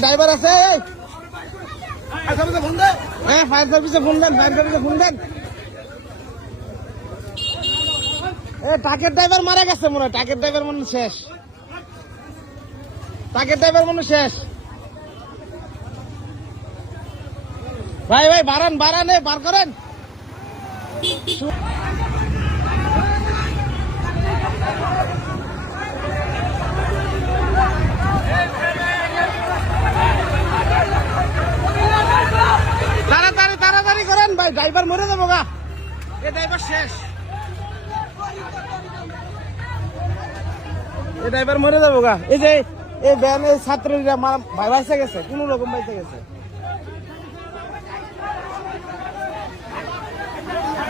driver আছে fire সার্ভিসে phone দেন ট্রাকের ড্রাইভার মারা গেছে মনে হয় ট্রাকের ড্রাইভার মনে শেষ ভাই বাড়ান বার করেন তাড়াতাড়ি করেন ভাই ড্রাইভার মরে যাবো গা এ ড্রাইভার শেষ এই যে এই ভ্যানের ছাত্রীরা বাইসে গেছে কোন রকম বাইসে গেছে